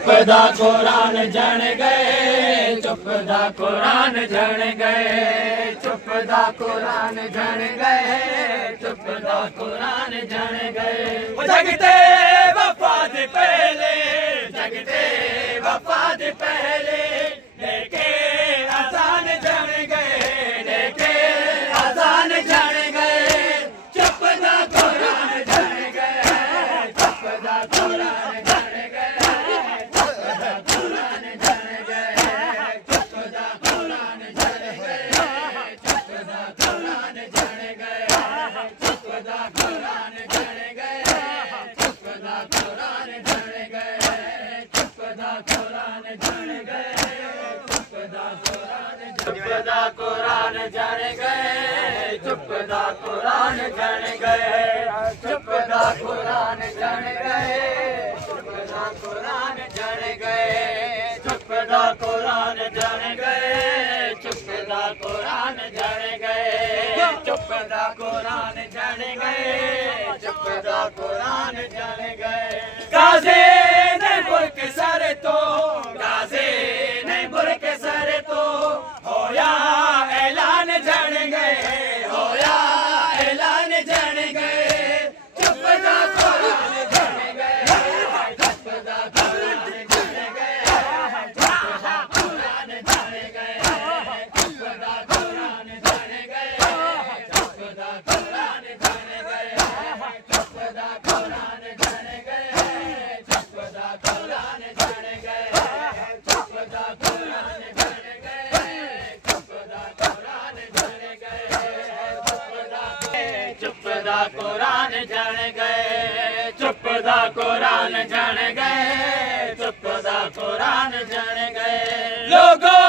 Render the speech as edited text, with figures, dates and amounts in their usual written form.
चुपदा कुरान जण गए, चुपदा कुरान जण गए, चुपदा कुरान जण गए, चुपदा कुरान जण गए। जगते वफा दे पहले, जगते वफा दे पहले, लेके अजान जण गए, लेके अजान जण गए। चुपदा कुरान जण गए, चुपदा कुरान जण गए, चुपदा कुरान जण गए, चुपदा कुरान जण गए, चुपदा कुरान जण गए, चुपदा कुरान जण गए, चुपदा कुरान जण गए, चुपदा कुरान जण गए, चुपदा कुरान, चुपदा कुरान जण गए, चुपदा कुरान जण गए, चुपदा कुरान जण गए, चुपदा कुरान जण गए, चुपदा कुरान जण गए, चुपदा कुरान जण गए, चुपदा कुरान जण गए, चुपदा कुरान जण गए। गाज़े ने मुल्क सर तो, गाज़े ने मुल्क सर तो, होया ऐलान जण गए, होया ऐलान जण गए। चुपदा कुरान जण गए, चुपदा कुरान जण गए, चुपदा कुरान जण गए, चुपदा कुरान जण गए, चुपदा कुरान जण गए, चुपदा कुरान जण गए, चुपदा कुरान जण गए, चुपदा कुरान जण गए, चुपदा कुरान जण गए, चुपदा कुरान जण गए, चुपदा कुरान जण गए, चुपदा कुरान जण गए। लोगों